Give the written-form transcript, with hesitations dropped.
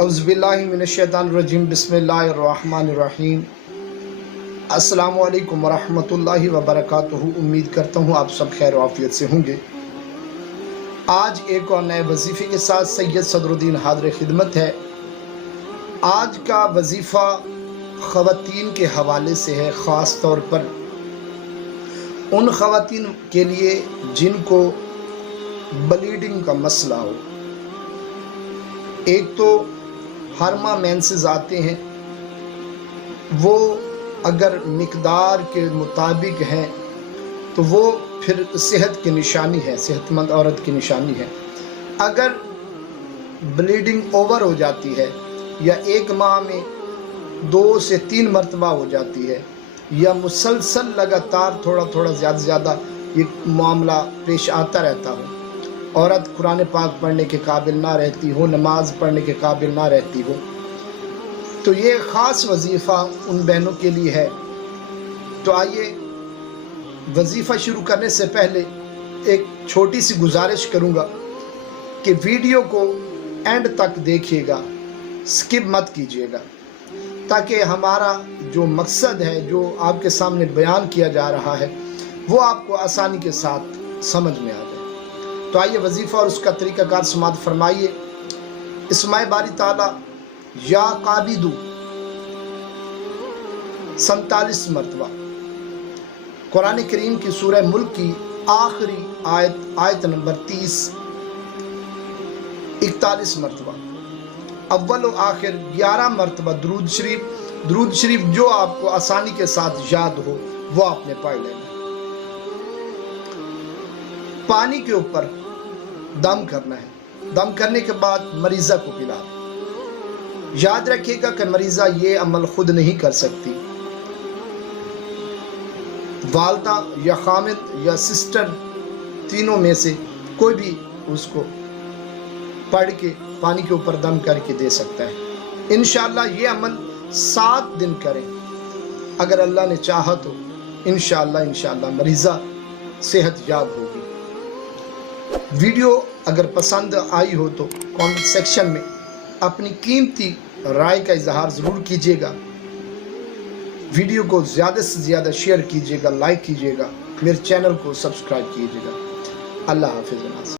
اعوذ باللہ من الشیطان الرجیم بسم اللہ الرحمن الرحیم۔ السلام علیکم ورحمۃ اللہ وبرکاتہ۔ امید کرتا ہوں آپ سب خیر و عافیت سے ہوں گے۔ آج ایک اور نئے وظیفے کے ساتھ سید صدر الدین حاضر خدمت ہے۔ آج کا وظیفہ خواتین کے حوالے سے ہے، خاص طور پر ان خواتین کے لیے جن کو بلیڈنگ کا مسئلہ ہو۔ ایک تو ہر ماہ مینسز آتے ہیں، وہ اگر مقدار کے مطابق ہیں تو وہ پھر صحت کی نشانی ہے، صحت مند عورت کی نشانی ہے۔ اگر بلیڈنگ اوور ہو جاتی ہے یا ایک ماہ میں 2 سے 3 مرتبہ ہو جاتی ہے یا مسلسل لگاتار تھوڑا زیادہ یہ معاملہ پیش آتا رہتا ہو، عورت قرآن پاک پڑھنے کے قابل نہ رہتی ہو، نماز پڑھنے کے قابل نہ رہتی ہو، تو یہ خاص وظیفہ ان بہنوں کے لیے ہے۔ تو آئیے وظیفہ شروع کرنے سے پہلے ایک چھوٹی سی گزارش کروں گا کہ ویڈیو کو اینڈ تک دیکھیے گا، سکپ مت کیجیے گا، تاکہ ہمارا جو مقصد ہے، جو آپ کے سامنے بیان کیا جا رہا ہے، وہ آپ کو آسانی کے ساتھ سمجھ میں آ جائے۔ تو آئیے وظیفہ اور اس کا طریقہ کار سماعت فرمائیے۔ اسماء باری تعالیٰ یا قابدو 47 مرتبہ، قرآن کریم کی سورہ ملک کی آخری آیت نمبر 30 41 مرتبہ، اول و آخر 11 مرتبہ درود شریف جو آپ کو آسانی کے ساتھ یاد ہو وہ آپ نے پڑھ لینا۔ پانی کے اوپر دم کرنا ہے، دم کرنے کے بعد مریضہ کو پلا۔ یاد رکھیے گا کہ مریضہ یہ عمل خود نہیں کر سکتی، والدہ یا خامد یا سسٹر تینوں میں سے کوئی بھی اس کو پڑھ کے پانی کے اوپر دم کر کے دے سکتا ہے۔ انشاءاللہ یہ عمل 7 دن کریں، اگر اللہ نے چاہا تو انشاءاللہ مریضہ صحت یاب ہوگی۔ ویڈیو اگر پسند آئی ہو تو کامنٹ سیکشن میں اپنی قیمتی رائے کا اظہار ضرور کیجیے گا۔ ویڈیو کو زیادہ سے زیادہ شیئر کیجیے گا، لائک کیجیے گا، میرے چینل کو سبسکرائب کیجیے گا۔ اللہ حافظ۔